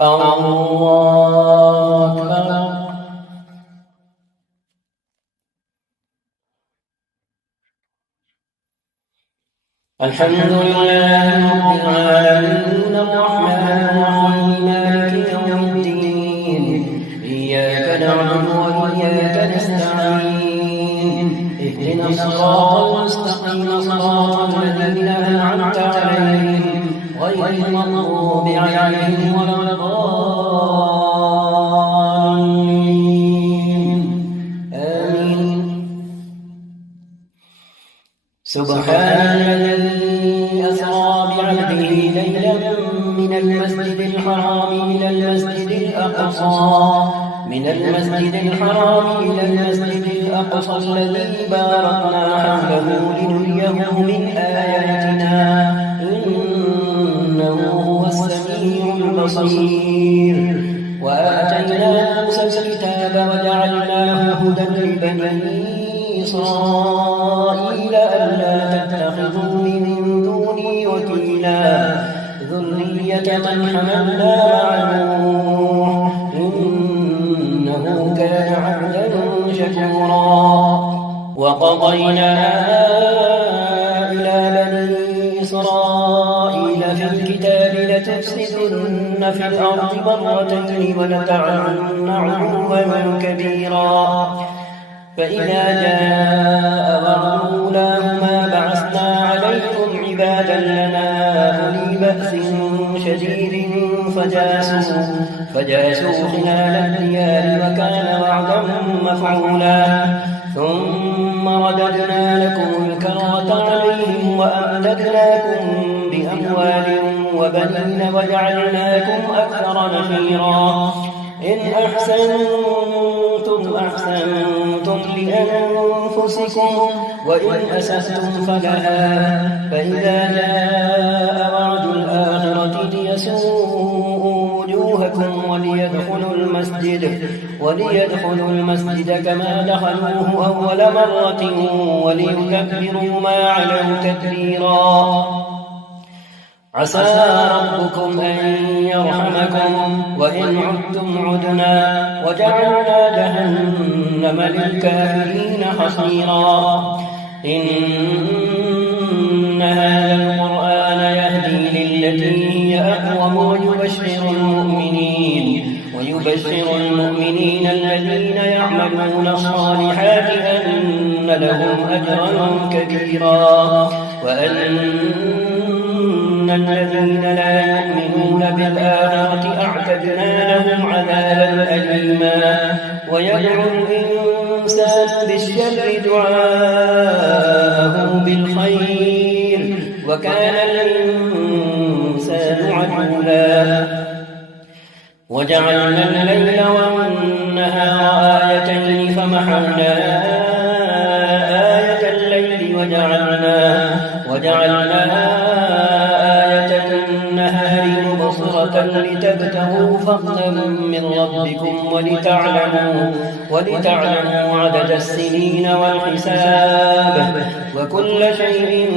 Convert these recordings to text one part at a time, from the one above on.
الله أكبر. الحمد لله رب العالمين الرحمن الرحيم مالك يوم الدين إياك نعبد وإياك نستعين اهدنا الصراط المستقيم صراط الذين أنعمت عليهم غير المغضوب عليهم ولا الضالين آمين. سبحان الذي أسرى بعبده ليلا من المسجد الحرام إلى المسجد الأقصى الذي باركنا حوله لنريه من آياتنا إنه هو السميع البصير. وآتينا موسى الكتاب وجعلناه هدى لبني إسرائيل ألا تتخذوا من دوني وكيلا ذرية من حملنا مع نوح إنه كان عبدا شكورا. وقضينا إلى بني إسرائيل في الكتاب لتفسدن في الأرض مرتين ولتعلن علوا كبيرا. فإذا جاء وعد أولاهما بعثنا عليكم عبادا لنا أولي بأس شديد فجاسوا خلال الديار وكان وعدا مفعولا. ثم رددنا لكم الكرة عليهم وأمددناكم بأموال وبنين وجعلناكم أكثر نفيرا. إن أحسنتم لأنفسكم وإن أسأتم فلها. فإذا جاء وعد الآخرة ليسوءوا وجوهكم وليدخلوا المسجد كما دخلوه أول مرة وليكبروا ما علوا تكبيرا. عسى ربكم أن يرحمكم وإن عدتم عدنا وجعلنا جهنم للكافرين حصيرا. إن هذا القرآن يهدي للتي هي أقوم ويبشر المؤمنين الذين يعملون الصالحات أن لهم أجرا كبيرا وأن الذين لا يؤمنون بالآخرة أعتدنا لهم عذابا أليما. ويدعو الإنسان بالشر دعاءه بالخير وكان الإنسان عجولا. وجعلنا الليل والنهار آيتين فمحونا آية الليل وجعلنا لتبتغوا فضلا من ربكم ولتعلموا عدد السنين والحساب وكل شيء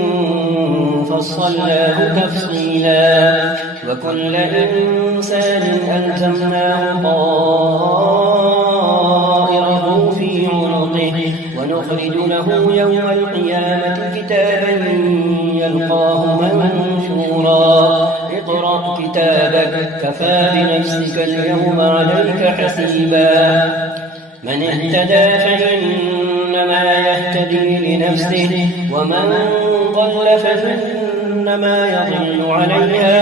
فصلناه تفصيلا. وكل إنسان ألزمناه طائره في عنقه ونخرج له يوم القيامة كتابا يلقاه منشورا. اقرأ كتابك كفى بنفسك اليوم عليك حسيبا. من اهتدى فإنما يهتدي لنفسه ومن ضل فإنما يضل عليها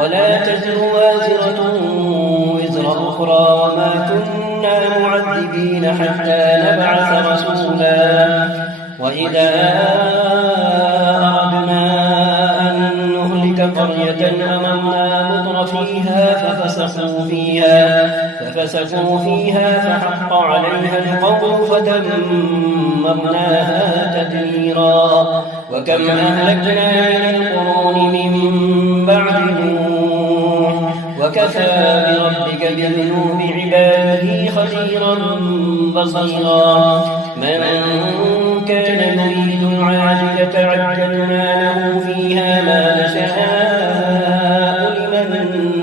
ولا تزر وازرة وزر أخرى وما كنا معذبين حتى نبعث رسولا. وإذا أردنا أن نهلك قرية أمرنا مترفيها ففسقوا فيها فحق عليها القول فدمرناها تدميرا. وكم أهلكنا من القرون من بعد نوح وكفى بربك بذنوب عباده خبيرا بصيرا. من كان يريد العاجلة عجلنا له فيها ما نشاء لمن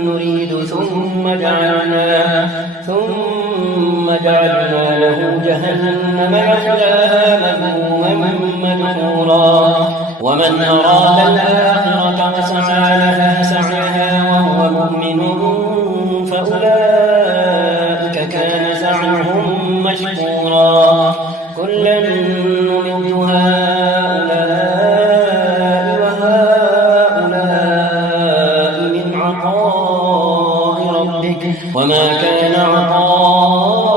نريد ثم ثم جعلنا له جهنم يصلاها مذموما مدحورا ومن أراد الآخرة وسعى لها سعيها وهو مؤمن فأولئك كان سعيهم مشكورا كلا نمد هؤلاء وهؤلاء من عطاء ربك وما كان عطاء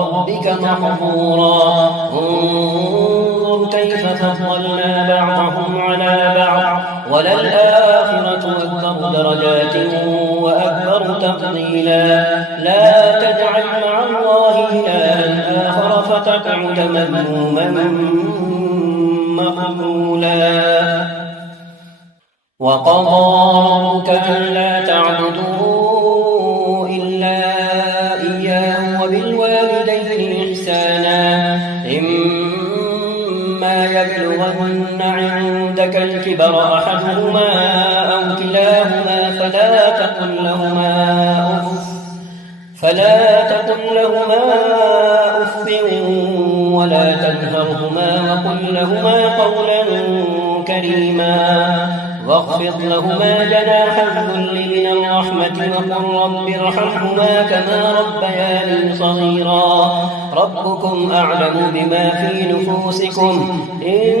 ربك محظورا انظر كيف فضلنا بعضهم على بعض وللآخرة أكبر درجات وأكبر تفضيلا لا تجعل مع الله إلها آخر فتقعد مذموما مخذولا وقضى ربك ألا تعبدوا إلا إياه وبالوالدين إحسانا إما يبلغن عندك الكبر أحدهما أو كلاهما فلا تقل لهما أف ولا تنهرهما وقل لهما قولا كريما واخفض لهما جناح الذل من الرحمة وقل رب ارحمهما كما ربياني صغيرا ربكم أعلم بما في نفوسكم إن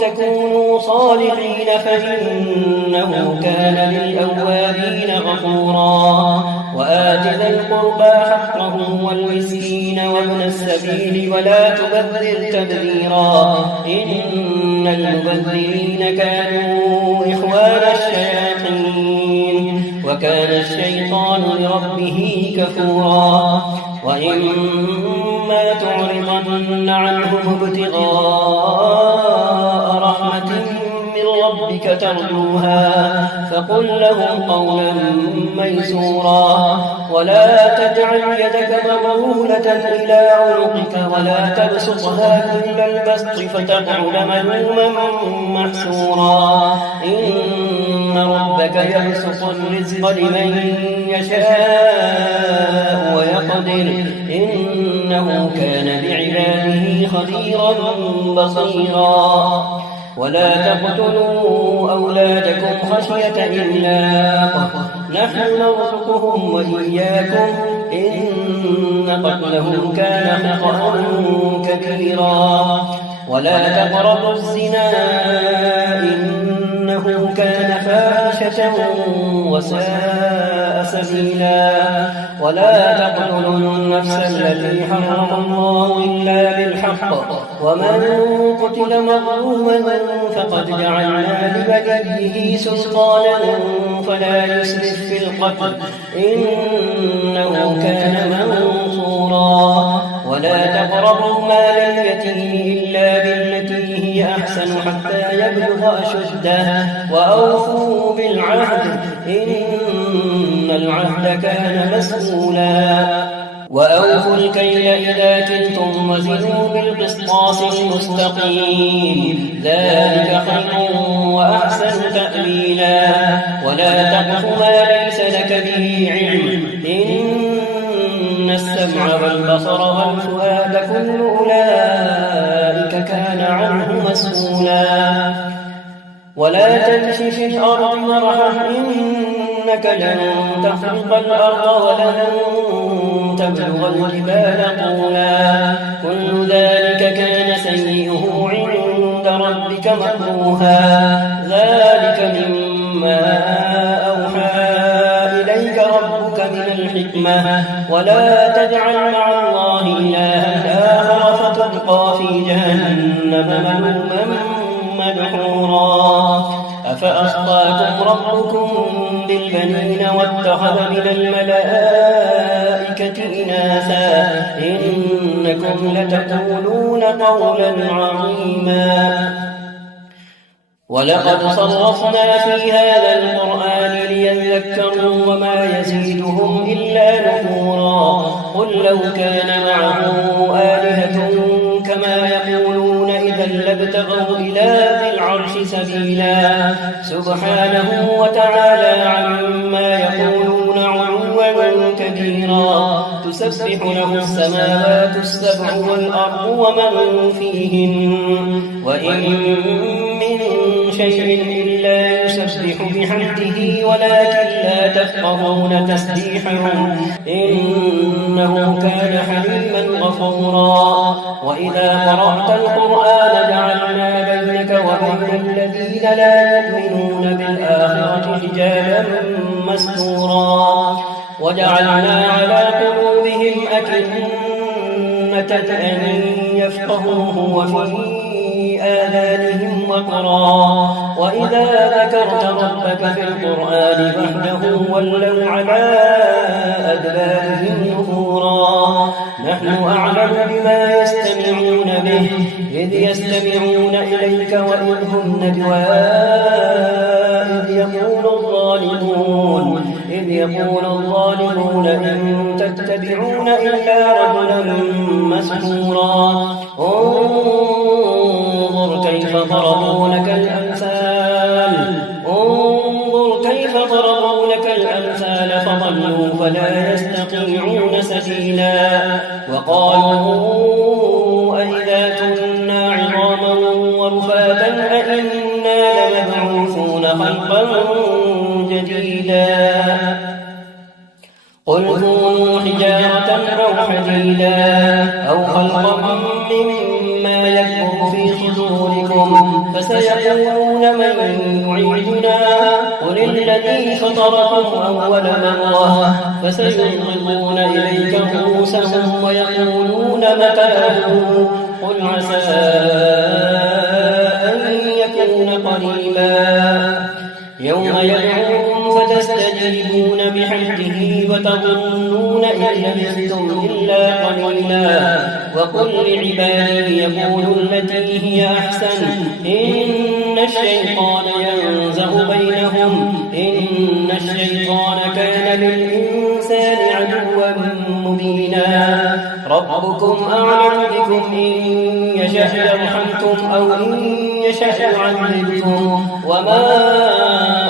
تكونوا صالحين فإنه كان للأوابين غفورا وآت ذا القربى حقه والمسكين وابن السبيل ولا تبذر تبذيرا إن المبذرين كانوا إخوان الشياطين وكان الشيطان لربه كفورا وإما تعرضن عنهم ابتغاء رحمة من ربك ترجوها فقل لهم قولا ميسورا ولا تجعل يدك مغلولة إلى عنقك ولا تبسطها كل البسط فتقعد ملوما محسورا إن ربك يبسط الرزق لمن يشاء ويقدر إنه كان بعباده خبيرا بصيرا ولا تقتلوا أولادكم خشية إملاق نحن نرزقهم وإياكم إن قتلهم كان خطأ كبيرا ولا تقربوا الزنا إنه كان فاحشة وساء سبيلا ولا تقتلوا النفس التي حرم الله إلا بالحق ومن قتل مظلوما فقد جعلنا لوليه سلطانا فلا يسرف في القتل إنه كان منصورا ولا تقربوا مال اليتيم إلا بالتي هي أحسن حتى يبلغ أشده وأوفوا بالعهد إن العهد كان مسؤولا وأوفوا الكيل إذا كلتم وزنوا بالقسطاس المستقيم ذلك خير وأحسن تأويلا ولا تقف ما ليس لك به علم إن السمع والبصر والفؤاد كل أولئك كان عنه مسؤولا ولا تمش في الأرض مرحا إنك لن تخرق الأرض ولن تبلغ الجبال طولا كل ذلك كان سيئه عند ربك مكروها ذلك مما أوحى إليك ربك من الحكمة ولا تجعل مع الله إلها آخر فتلقى في جهنم ملوما مدحورا أفأصفاكم ربكم بالبنين واتخذ من الملائكة إناثا إنكم لتقولون قولا عظيما ولقد صرفنا في هذا القرآن ليذكروا وما يزيدهم إلا نفورا قل لو كان معه آلهة كما يقولون إذا لابتغوا إلى ذي العرش سبيلا سبحانه وتعالى عما يقولون تسبح له السماوات السبع والأرض ومن فيهن وإن من شيء إلا يسبح بحمده ولكن لا تفقهون تسبيحهم إنه كان حليما غفورا وإذا قرأت القرآن جعلنا بينك وبين الذين لا يؤمنون بالآخرة حجابا مستورا وجعلنا على قلوبهم أكنة أن يفقهوه وفي آذانهم وقرا وإذا ذكرت ربك في القرآن وحده ولوا على أدبارهم نفورا نحن أعلم بما يستمعون به إذ يستمعون إليك وإذ هم نجوى إذ يقول الظالمون إن تتبعون إلا رجلا مسحورا انظر كيف ضربوا لك الأمثال فضلوا فلا يستطيعون سبيلا وقالوا أئذا كنا عظاما ورفاتا أئنا لمبعوثون خلقا جديدا قل كونوا حجارة أو حديدا أو خلقا مما يكبر في صدوركم فسيقولون من يعيدنا قل الذي فطركم أول مرة فسينغضون إليك رؤوسهم ويقولون متى قل عسى أن يكون قريبا يوم يدعوكم فتستجيبون بحمده وتظنون إن لبثتم إلا قليلا وقل لعبادي يقولوا التي هي أحسن إن الشيطان ينزغ بينهم إن الشيطان كان للإنسان عدوا مبينا ربكم أعلم بكم إن يشاء يرحمكم أو إن يشاء يعذبكم وما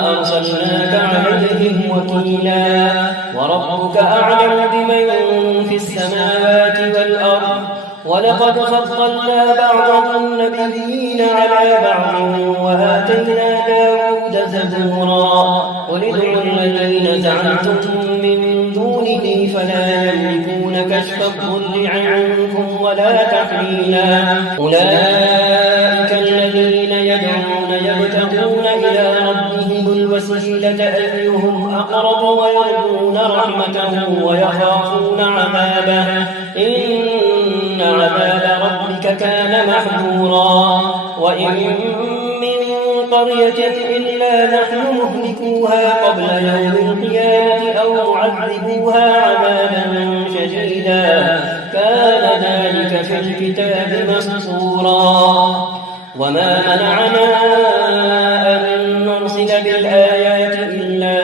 أرسلناك عليهم وكيلا وربك أعلم بمن في السماوات والأرض ولقد فضلنا بعض النبيين على بعض وآتينا داود زبورا قل ادعوا الذين زعمتم من دونه فلا يملكون كشف الضر عنكم ولا تحويلا أولئك الذين يدعون يبتغون إلى ربهم الوسيلة أيهم أقرب ويرجون رحمته ويخافون عذابه إن عذاب ربك كان محذورا وإن من قرية إلا نحن مهلكوها قبل يوم القيامة أو معذبوها عذابا شديدا كان ذلك في الكتاب مسطورا وما منعنا أن نرسل بالآيات إلا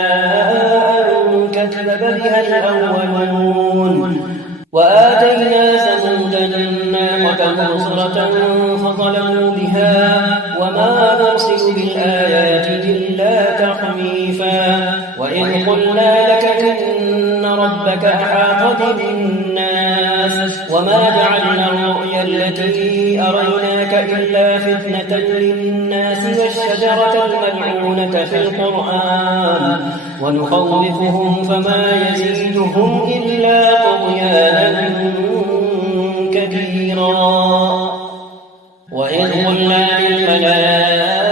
أن كذب بها الأولون وآتينا ثمود الناقة مبصرة فظلموا بها وما نرسل بالآيات إلا تخويفا وإذ قلنا لك إن ربك أحاط بالناس وما جعلنا الرؤيا التي أريناك إلا فتنة للناس والشجرة الملعونة في القرآن ونخوفهم فما يزيدهم إلا طغيانا كبيرا وإذ قلنا للملائكة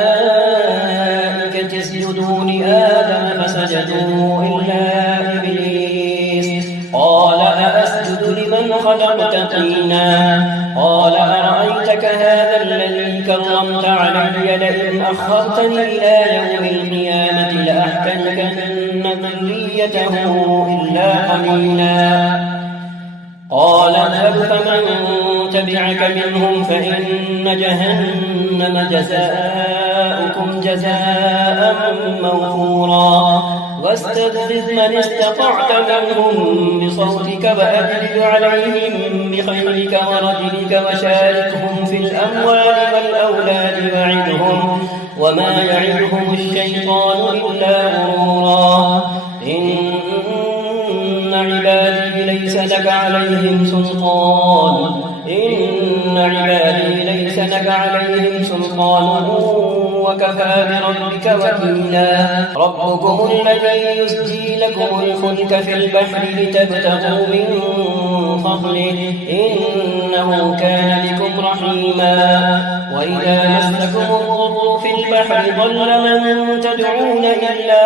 اسجدوا لآدم فسجدوا إلا إبليس قال أأسجد لمن خلقت طينا قال أرأيتك هذا الذي كرمت علي لئن أخرتني إلى يوم القيامة لأحتنكن ذريته إلا قليلا قال اذهب فمن تبعك منهم فإن جهنم جزاؤكم جزاء موفورا واستفزز من استطعت منهم بصوتك وأجلب عليهم بخيلك ورجلك وشاركهم في الأموال والأولاد وعدهم وما يعدهم الشيطان إلا غرورا إن عبادي ليس ليس لك عليهم سلطان إن عبادي ليس لك عليهم سلطان وكفى بربك وكيلا ربكم الذي يزجي لكم الفلك في البحر لتبتغوا من فضله إنه كان بكم رحيما وإذا مسكم الضر في البحر ضل من تدعون إلا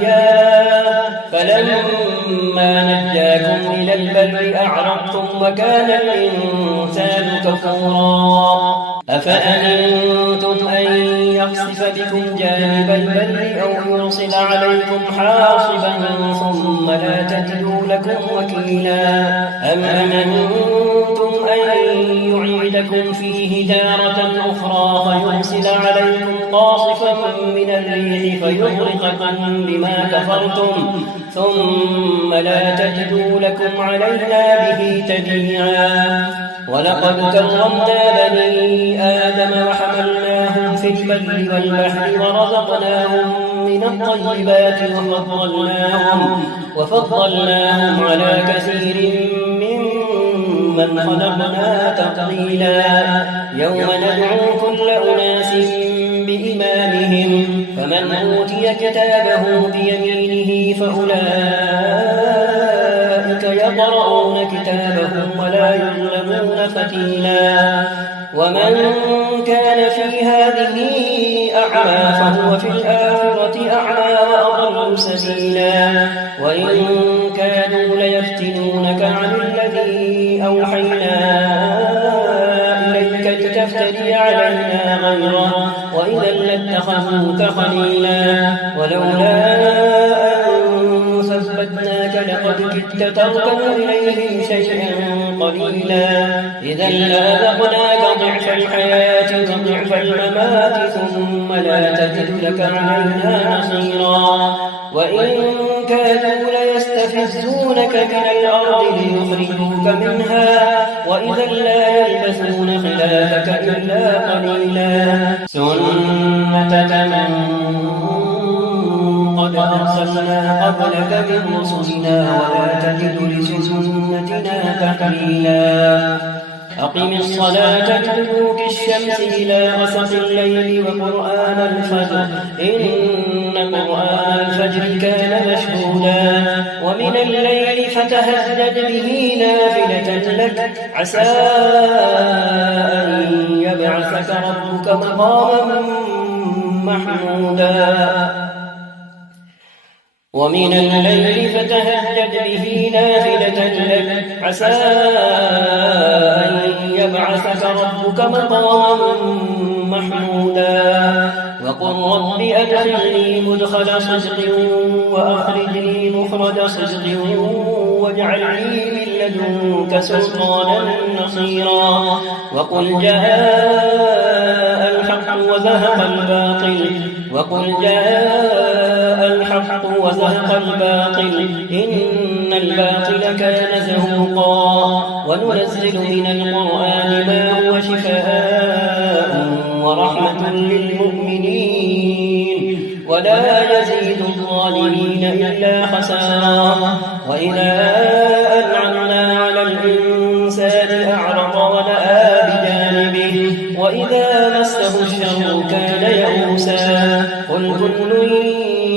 إياه فلما نجاكم إلى البر أعرضتم وكان الإنسان كفورا أفأمنتم أن يخسف بكم جانب البر أو يرسل عليكم حاصبا ثم لا تجدوا لكم وكيلا أم أمنتم أن يعيدكم فيه تارة أخرى فيرسل عليكم قاصفا من الريح فيغرقكم بما كفرتم ثم لا تجدوا لكم علينا به تبيعا ولقد كرمنا بني آدم وحملناهم في البر والبحر ورزقناهم من الطيبات وفضلناهم على كثير ممن خلقنا تفضيلا يوم ندعو كل أناس بإمامهم فمن أوتي كتابه بيمينه فأولئك يقرؤون كتابهم ولا يظلمون فتيلا ومن كان في هذه أعمى فهو في الآخرة أعمى وأضل سبيلا وإن كانوا ليفتنونك عن الذي أوحينا إليك لتفتري علينا غيره وإذا لاتخذوك خليلا ولولا أن ثبتناك لقد كدت تركن إليهم شيئا قليلا إذا لأذقناك ضعف الحياة وضعف الممات ثم لا تجد لك علينا نصيرا وإن كادوا ليستفزونك من الأرض ليخرجوك منها وإذا لا يلبثون خلافك إلا قليلا سنة من قد أرسلنا قبلك من رسلنا ولا تجد لسنتنا تحويلا أقم الصلاة لدلوك الشمس إلى غسق الليل وقرآن الفجر إن قرآن الفجر كان مشهودا ومن الليل فتهجد به نافلة لك عسى أن يبعثك ربك مقاما محمودا ومن الليل فتهجد به نافلة لك عسى أن يبعثك ربك مقاما محمودا وقل رب أدخلني مدخل صدق وأخرجني مخرج صدق واجعل لي من لدنك سلطانا نصيرا وقل جاء الحق وزهق الباطل إن الباطل كان زهوقا وننزل من القرآن ما هو شفاء ورحمة للمؤمنين ولا يزيد الظالمين إلا خسارا وإذا أنعمنا على الإنسان أعرض ونأى بجانبه وإذا مسه الشر كان يئوسا قل كل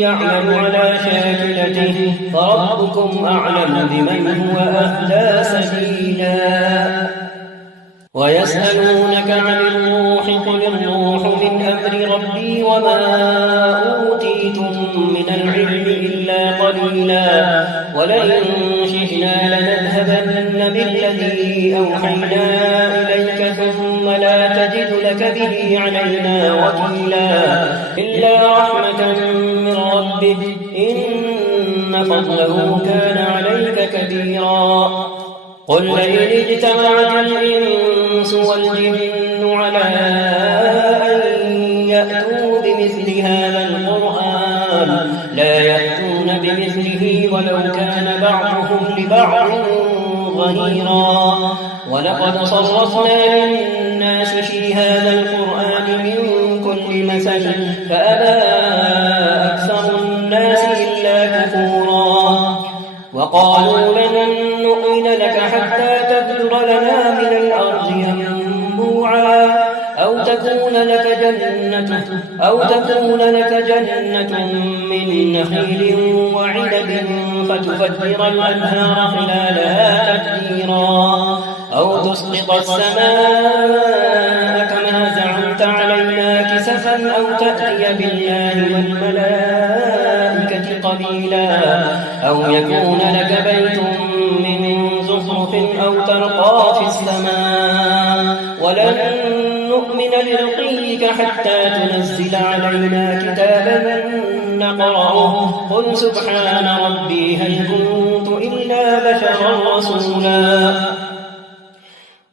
يعمل على شاكلته فربكم أعلم بمن هو أهدى سبيلا ويسألونك عن الروح قل الروح من أمر ربي وما أوتيتم من العلم إلا قليلا ولئن شئنا لنذهبن بالذي أوحينا إليك ثم لا تجد لك به علينا وكيلا إلا رحمة من ربك إن فضله كان عليك كبيرا قل لئن اجتمعت الإنس والجن على أن يأتوا بمثل هذا القرآن لا يأتون بمثله ولو كان بعضهم لبعض ظهيرا ولقد صرفنا للناس في هذا القرآن من كل مثل فأبى أكثر الناس إلا كفورا وقالوا لن تكون لك جنة من نخيل وعنب فتفجر الأنهار خلالها تفجيرا أو تسقط السماء كما زعمت علينا كسفا أو تأتي بالله والملائكة قبيلا أو يكون لك بيت من زخرف أو ترقى في السماء ولن نؤمن لرقيك حتى تنزل علينا كتابا نقرأه قل سبحان ربي هل كنت إلا بشرا رسولا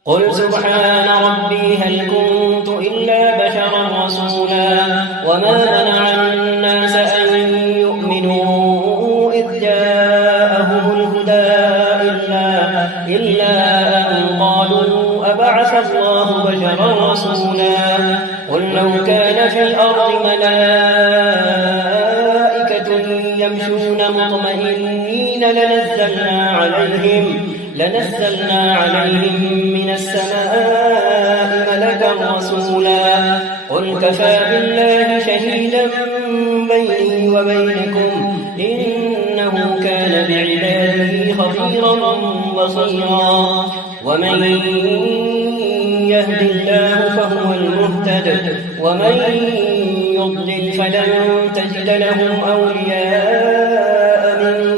قل سبحان ربي هل كنت إلا بشرا رسولا وما منع الناس أن يؤمنوا إذ جاءهم الهدى إلا أن قالوا أبعث الله بشرا رسولا قل لو كان في الأرض ملائكة يمشون مطمئنين لنزلنا عليهم من السماء ملكا رسولا قل كفى بالله شهيدا بيني وبينكم إنه كان بعباده خبيرا بصيرا ومن يهد الله فهو المهتد ومن يضلل فلن تجد لهم أولياء من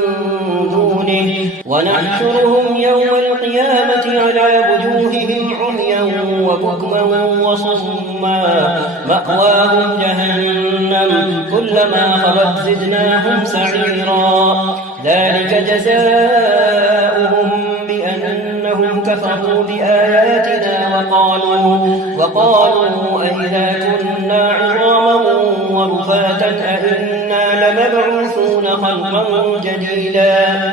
دونه ونحشرهم يوم القيامة على وجوههم عميا وبكما وصما مأواهم جهنم كلما خبت زدناهم سعيرا ذلك جزاؤهم بأنهم كفروا بآياتنا وقالوا أئذا كنا عظاما ورفاتا أئنا لمبعوثون خلقا جديدا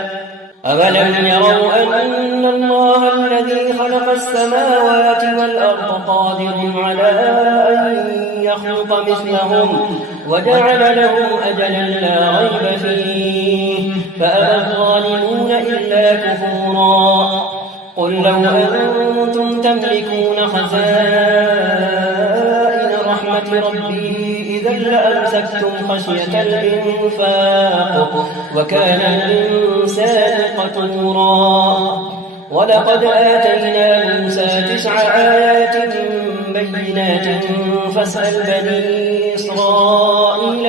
أولم يروا أن الله الذي خلق السماوات والأرض قادر على أن يخلق مثلهم وجعل لهم أجلا لا ريب فيه فأبى الظالمون إلا كفورا قل لو أنتم تملكون خزائن رحمة ربي إذا لأمسكتم خشية الإنفاق وكان الإنسان قتورا ولقد آتينا موسى 9 آيات بينات فاسأل بني إسرائيل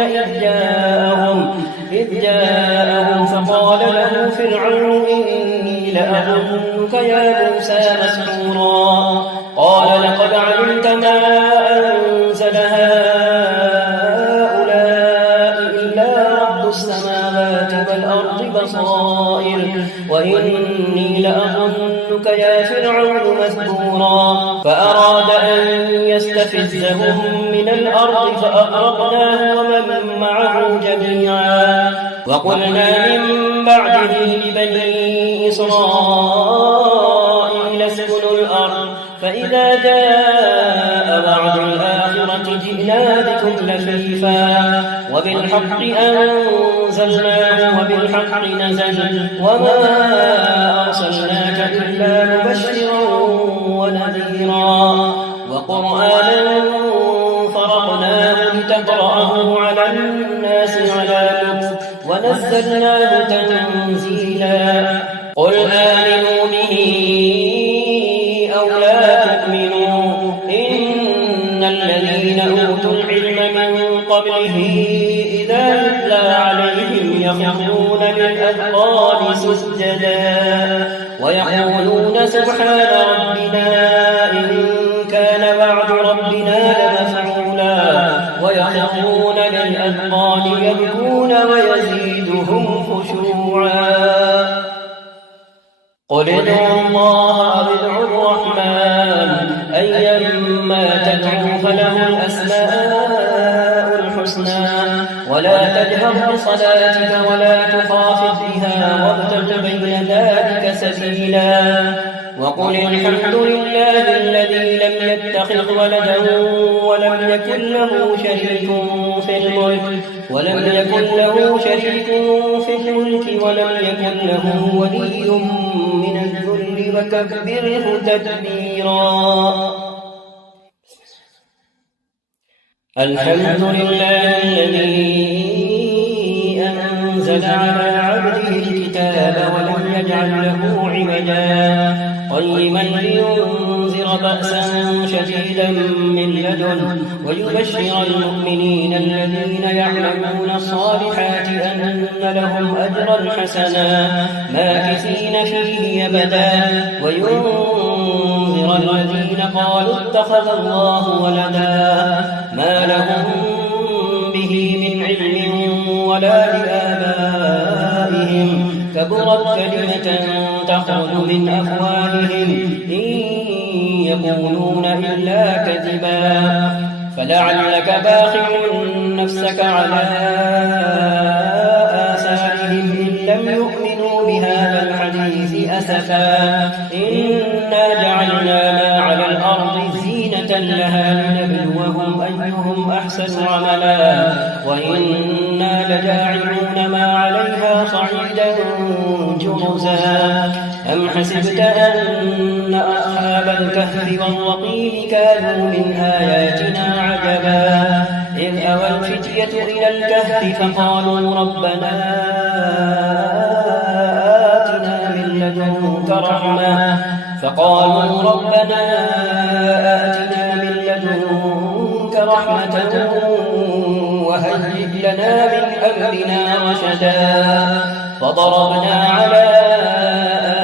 إذ جاءهم فقال له فرعون إني لأظنك يا موسى مسحورا قال لقد علمت ما أنزل هؤلاء إلا رب السماوات والأرض بصائر وإني لأظنك يا فرعون مثبورا فأراد أن يستفزهم من الأرض فأغرقناه ومن معه جميعا وقلنا من بعده لبني إسرائيل اسكنوا الأرض فإذا جاء وعد الآخرة جئنا بكم لفيفا وبالحق أنزلناه وبالحق نزل وما أرسلناك إلا مبشرا ونذيرا وقرآنا فرقناه لتقرأه على الناس على مكث ونزلناه تنزيلا قل آمنوا به أو لا تؤمنوا إن الذين أوتوا العلم من قبله إذا يتلى عليهم يخرون للأذقان سجدا ويقولون سبحان ربنا إن كان وعد ربنا لمفعولا ويخرون للأذقان يبكون ويزيدهم خشوعا قل ادعوا الله أو ادعوا الرحمن أيما تدعوا فله الأسماء الحسنى ولا تجهر بصلاتك ولا تخافت بها وابتغ بين ذلك سبيلا وقل الحمد لله الذي لم يتخذ ولدا ولم يكن له شريك في الملك ولم يكن له ولي من الذل وكبره تكبيرا الحمد لله الذي أنزل على عبده الكتاب ولم يجعل له عوجا قيما لينذر بأسا شديدا من لدنه ويبشر المؤمنين الذين يعملون الصالحات أن لهم أجرا حسنا ماكثين فيه أبدا وينذر الذين قالوا اتخذ الله ولدا ما لهم به من علم ولا لآبائهم كبرت كلمة تخرج من أفواههم إن يقولون إلا كذبا فلعلك باخع نفسك على آثارهم إن لم يؤمنوا بهذا الحديث أسفا إنا جعلنا ما على الأرض زينة لها لنبلوهم أيهم أحسن عملا وإنا لجاعلون ما عليها صعيدا جرزا أم حسبت أن أصحاب الكهف والرقيم كانوا من آياتنا عجبا إذ أوى الفتية إلى الكهف فقالوا ربنا آتنا من لدنك رحمة وهيئ لنا من أمرنا رشدا فضربنا على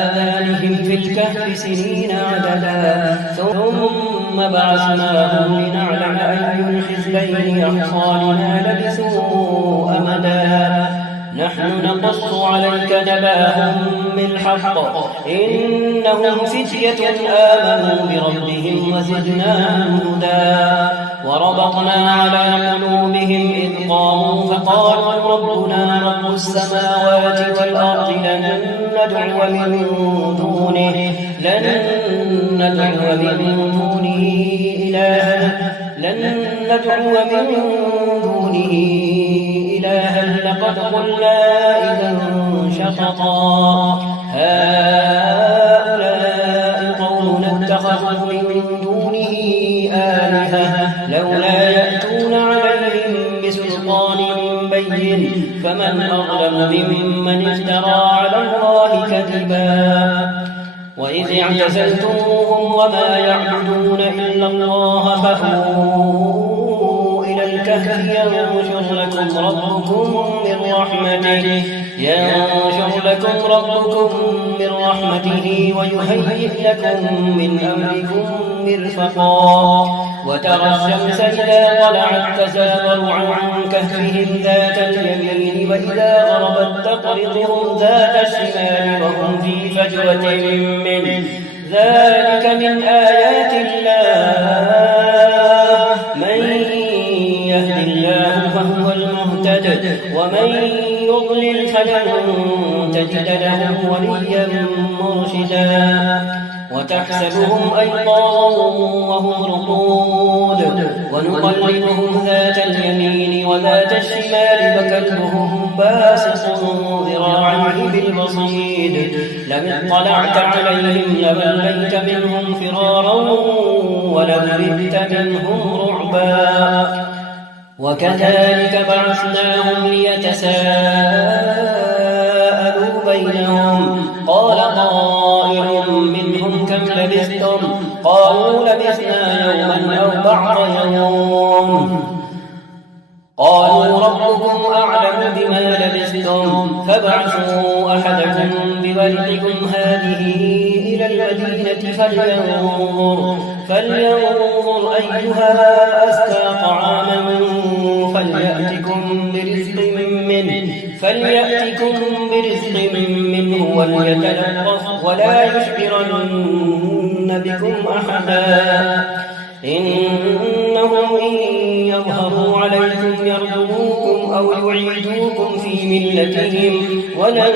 آذانهم في الكهف سنين عددا ثم بعثناهم لنعلم أي الحزبين أحصى لما لبثوا أمدا نحن نقص عليك نبأهم بالحق إنهم فتية آمنوا بربهم وزدناهم هدى وربطنا على قلوبهم إذ قاموا فقالوا ربنا رب السماوات والأرض لن ندعو من دونه إلها لقد قلنا إذا شططا هؤلاء قوم اتخذوا من دونه آلهة لولا يأتون عليهم بسلطان بين فمن أظلم ممن افترى على الله كذبا وإذ اعتزلتموهم وما يعبدون إلا الله فأووا إلى الكهف ينشر لكم ربكم من رحمته ويهيئ لكم من أمركم مرفقا وترى الشمس إذا طلعت تزاور عن كهفهم ذات اليمين وإذا غربت تقرضهم ذات الشمال وهم في فجوة منه ذلك من آيات الله من يهد الله فهو المهتد ومن يضلل فلن تجد له وليا مرشدا وتحسبهم أيقاظا وهم رقود ونقلبهم ذات اليمين وذات الشمال وكلبهم باسط ذراعيه بالوصيد لئن اطلعت عليهم لوليت منهم فرارا ولملئت منهم رعبا وكذلك بعثناهم ليتساءلوا بينهم قال قائل منهم كم لبثتم قالوا لبثنا يوما أو بعض يوم قالوا ربكم أعلم بما لبثتم فابعثوا أحدكم بورقكم هذه إلى المدينة فلينظر أيها أزكى طعاما فليأتكم برزق منه وليتلطف ولا يشعرن بكم أحدا إنهم إن يظهروا عليكم يرجموكم أو يعيدوكم في ملتهم ولن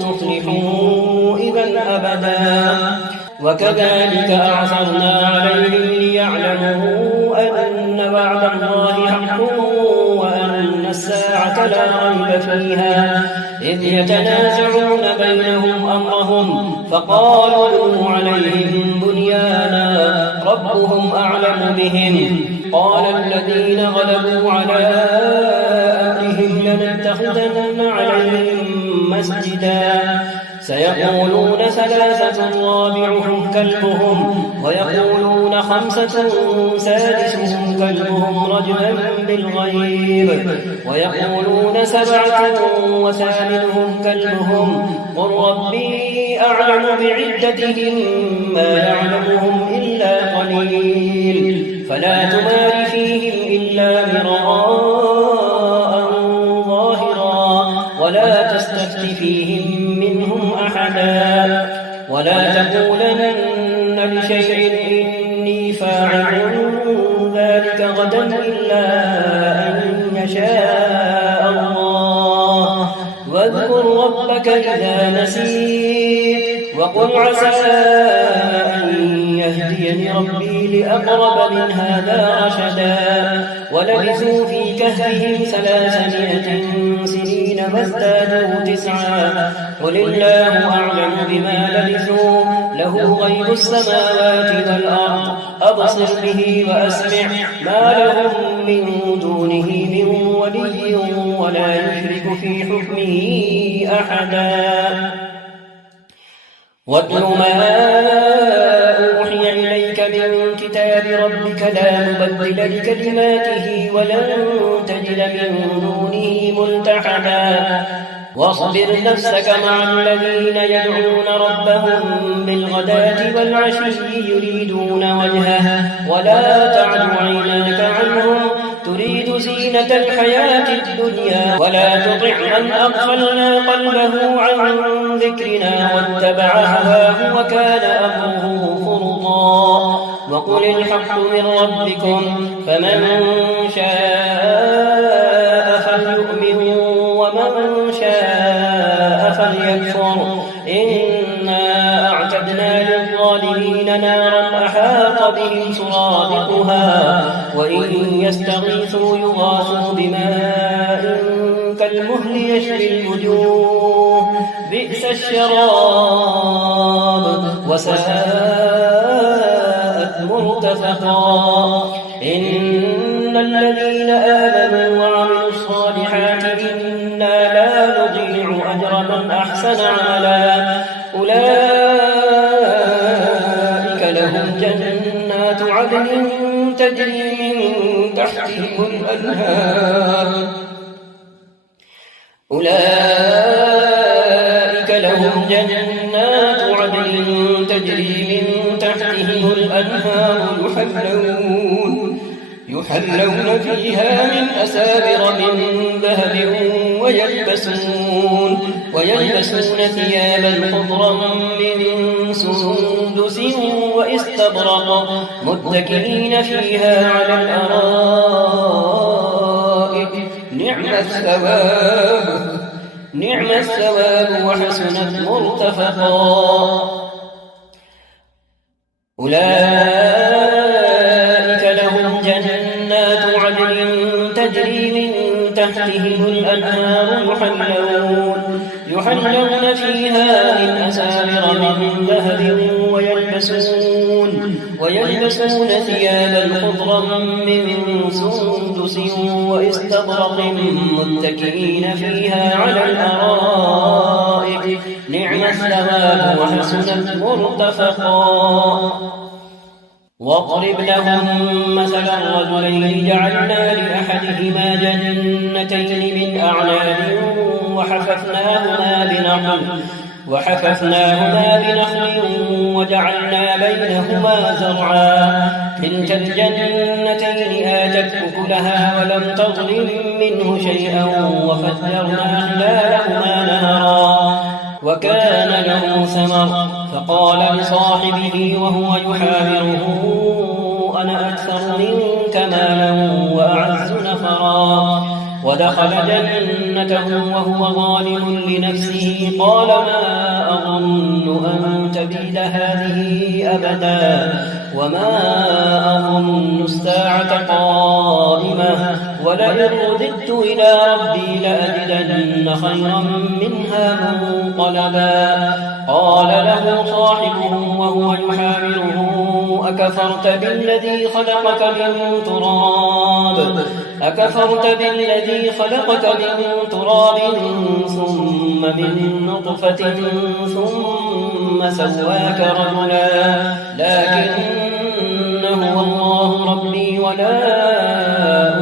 تفلحوا إذا أبدا وكذلك أعثرنا عليهم ليعلموا أن وعد الله حق وأن الساعة لا ريب فيها إذ يتنازعون بينهم أمرهم فقالوا عليهم بنيانا ربهم أعلم بهم قال الذين غلبوا على أمرهم لنتخذن عليهم مسجدا سيقولون ثلاثة رابعهم كلبهم ويقولون خمسة سادسهم كلبهم رجما بالغيب ويقولون سبعة وثامنهم كلبهم قل ربي أعلم بعدتهم ما يعلمهم إلا قليل فلا تمار فيهم إلا مراء ظاهرا ولا تستفت فيهم منهم أحدا ولا تقولن لشيء إني فاعل ذلك غدا إلا أن يشاء الله واذكر ربك إذا نسيت وقل عسى أن يهديني ربي لأقرب من هذا رشدا ولبثوا في كهفهم 300 سنين فازدادوا 9 قل الله أعلم بما لبثوا له غيب السماوات والأرض أبصر به وأسمع ما لهم من دونه من ولي ولا يشرك في حكمه أحدا واتل ما أوحي إليك من كتاب ربك لا مبدل لكلماته ولن تجد من دونه ملتحدا واصبر نفسك مع الذين يدعون ربهم بالغداة والعشي يريدون وجهه ولا تعد عيناك عنهم تريد زينة الحياة الدنيا ولا تطع من أغفلنا قلبه عن ذكرنا واتبع هواه وكان أمره فرطا وقل الحق من ربكم فمن شاء فليؤمن ومن شاء فليكفر إنا أعتدنا للظالمين نارا أحاط بهم سرادقها وإن يستغيثوا يغاثوا بماء كالمهل يشوي الوجوه بئس الشراب وساءت مرتفقا إن الذين آمنوا وعملوا الصالحات إنا لا نضيع أجر من أحسن عملا أولئك لهم جنات عدن تجري من تحتهم الأنهار أولئك لهم جنات عدن تجري من تحتهم الأنهار يحلون فيها من أساور من ذهب ويلبسون ثيابا خضرا من سندس واستبرق متكئين فيها على الأرائك نعم الثواب وحسنت مرتفقا أولئك لهم جنات عدن تجري من تحتهم الأنهار يحلون فيها من أساور من ذهب ويلبسون ثيابا خضرا من سندس واستبرق متكئين فيها على الأرائك نعم الثواب وحسنت مرتفقا واضرب لهم مثلا رجلين جعلنا لأحدهما جنتين من أعناب وحففناهما بنخل وجعلنا بينهما زرعا كلتا الجنتين آتت أكلها ولم تظلم منه شيئا وفجرنا خلالهما نهرا وكان له ثمر فقال لصاحبه وهو يحاوره أنا أكثر منك مالا وأعز نفرا ودخل جنته وهو ظالم لنفسه قال ما أظن أن تبيد هذه أبدا وما أظن الساعة قائمة ولئن رددت إلى ربي لأجدن خيرا منها منقلبا. قال له صاحبه وهو يحاوره أكفرت بالذي خلقك من تراب ثم من نطفة ثم سواك رجلا لكن هو الله ربي ولا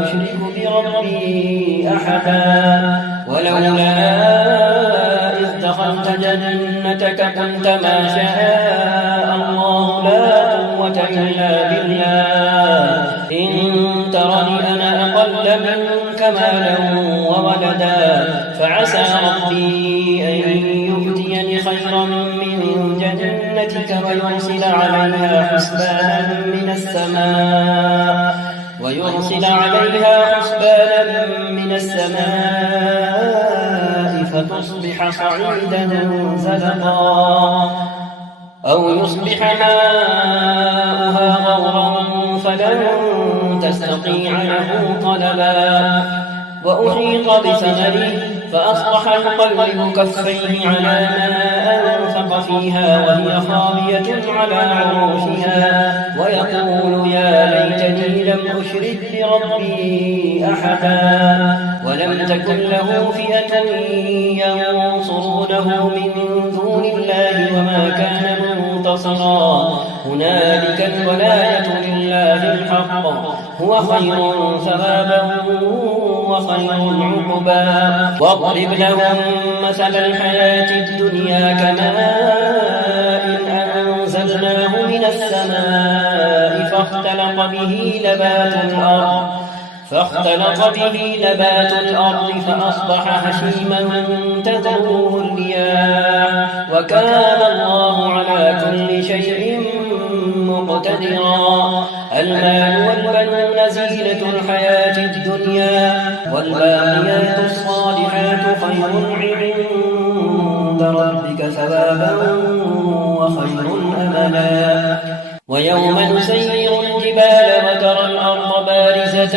أشرك بربي أحدا. ولولا إذ دخلت جنتك قلت ما شاء الله لا قوة إلا بالله إن ترني أنا أقل منك مالا وولدا فعسى ربي أن يؤتيني خيرا من جنتك ويرسل عليها حسبانا من السماء فتصبح صعيدا زلقا أو يصبح ماؤها غورا فلن تستطيع له طلبا. وأحيط بثمره فأصبح يقلب كفيه على ما أنفق فيها وهي خاوية على عروشها ويقول يا ليتني لم أشرك بربي أحدا. ولم تكن له فئة ينصرونه من دون الله وما كان منتصرا. هنالك الولاية لله الحق هو خير ثوابا وخير عقبا. واضرب لهم مثل الحياة الدنيا كماء أنزلناه من السماء فاختلط به نبات الأرض فأصبح هشيما تذروه الرياح وكان الله على كل شيء مقتدرا. المال والبنون زينة الحياة الدنيا والباقيات الصالحات خير عند ربك ثوابا وخير أملا. ويوم نسير الجبال وترى الأرض بارزة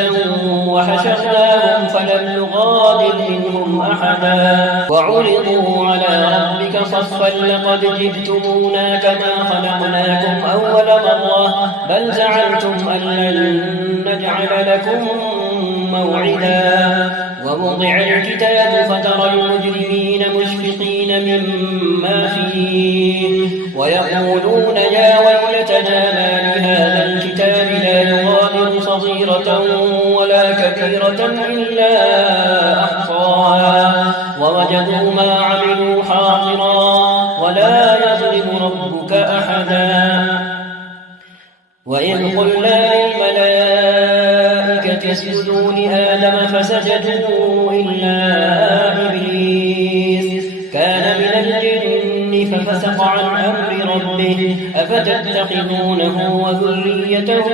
وحشرناهم فلم نغادر منهم أحدا وعرضوا على ربك صفا لقد جئتمونا كما خلقناكم أول مرة بل زعمتم أن لن نجعل لكم موعدا. ووضع الكتاب فترى المجرمين مشفقين مما فيه ويقولون يا ويلتنا ما لهذا الكتاب لا يغادر صغيرة ولا كبيرة إلا أحصاها ووجدوا ما عملوا حاضرا ولا يظلم ربك أحدا. وإذ قلنا للملائكة اسجدوا لآدم فسجدوا إلا إبليس كان من الجن ففسق عن أمر ربه أفتتخذونه وذريته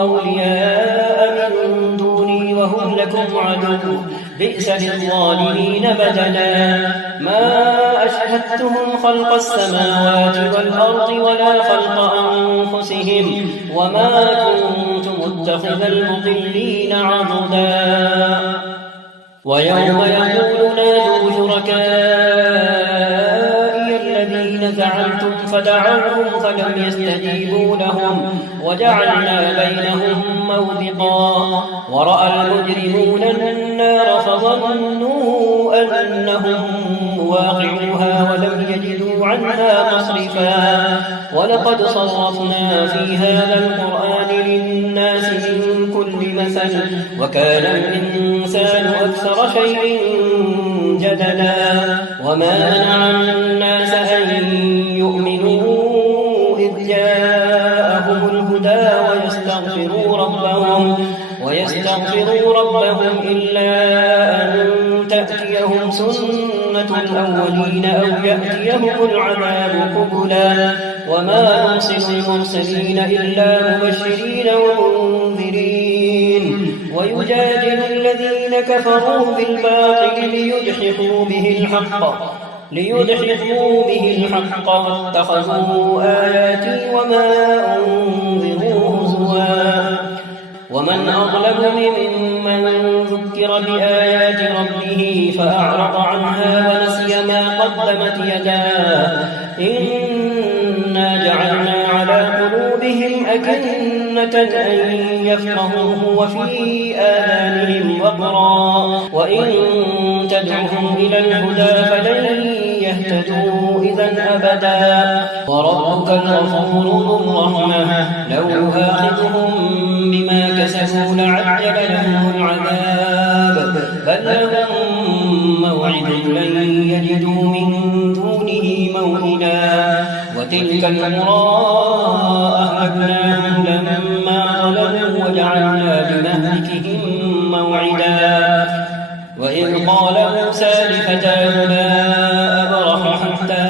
أولياء من دوني وهم لكم عدو بئس للظالمين بدلا. ما أشهدتهم خلق السماوات والأرض ولا خلق أنفسهم وما كنت متخذ المضلين عضدا. ويوم يقول نادوا شركائي الذين زعمتم فدعوهم فلم يستجيبوا لهم وجعلنا بينهم موبقا. ورأى المجرمون النار فظنوا أنهم واقعوها ولم يجدوا عنها مصرفا. ولقد صرفنا في هذا القرآن للناس من كل مثل وكان الإنسان أكثر شيء جدلا. وما منع الناس أن يؤمنوا إذ جاءهم الهدى ويستغفروا ربهم إلا أن تأتيهم سنة الأولين أو يأتيهم العذاب قبلا. وما نرسل المرسلين إلا مبشرين ومنذرين ويجادل الذين كفروا بالباطل ليدحضوا به الحق واتخذوا آياتي وما أنذروا هزوا. ومن أظلم ممن من ذكر بآيات ربه فأعرض عنها ونسي ما قدمت يداه إنا جعلنا على قلوبهم أكنة أن يفقهوه وفي آذانهم وقرا وإن تدعهم إلى الهدى فلن يهتدوا إذا أبدا وربك الغفور ذو الرحمة لو يؤاخذهم بما كسبوا لعجل لهم العذاب بل لهم موعد لن يجدوا من دونه موئلا وتلك القرى أهلكناهم لما ظلموا وجعلنا لمهلكهم موعدا وإذ قال موسى لفتاه لا أبرح حتى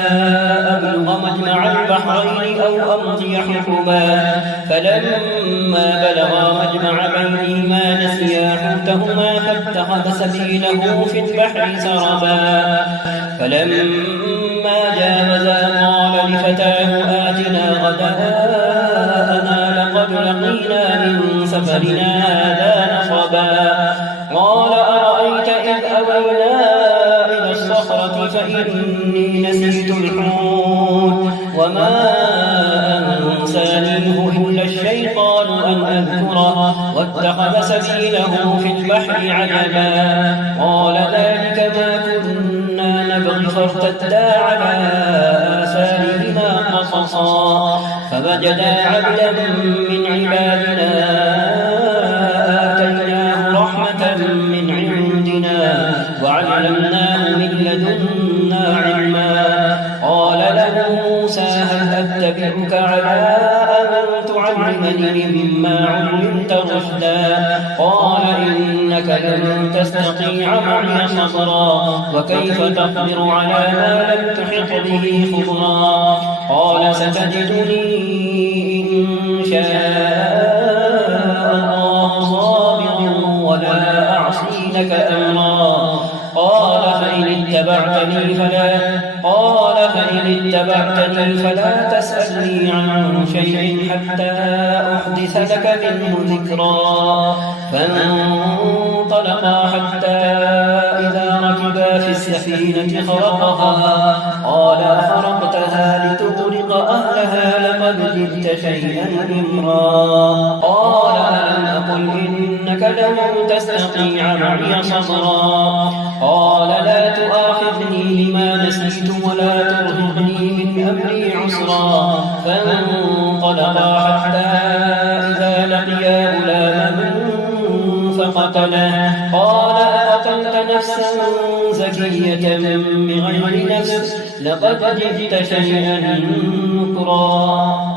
أبلغ مجمع البحرين أو أمضي حقبا فلما بلغا مجمع بينهما نسيا حوتهما فاتخذ سبيله في البحر سربا فلما جاوزا قال لفتاه آتنا غداءنا لقد لقينا من سفرنا هذا نصبا قال أرأيت إذ أوينا إلى الصخرة فإني نسيت الحوت وما أنسانيه إلا الشيطان أن أذكره واتخذ سبيله في البحر عجبا قال ذلك ما كنا نبغي فارتدا على آثارهما قصصا فوجدا عبدا من عبادنا من عندنا وعلمناه من لدنا علما قال له موسى هل أتبعك على أن تعلمني مما علمت رشدا قال إنك لن تستطيع معي صبرا وكيف تصبر على ما لم تحط به خبرا قال ستجدني إن شاء لك أمرا قال فإن اتبعتني فلا تسألني عن شيء حتى أحدث لك منه ذكرا فانطلقا حتى إذا ركبا في السفينة خرقها قال أخرقتها لتغرق أهلها لقد جئت شيئا إمرا قال ألم أقل إنك لن تستطيع معي صبرا قال لا تؤاخذني لما نسيت ولا ترهقني من أمري عسرا فانطلقا حتى إذا لقيا غلاما فقتله قال أقتلت نفسا زكية بغير نفس لقد جئت شيئا نكرا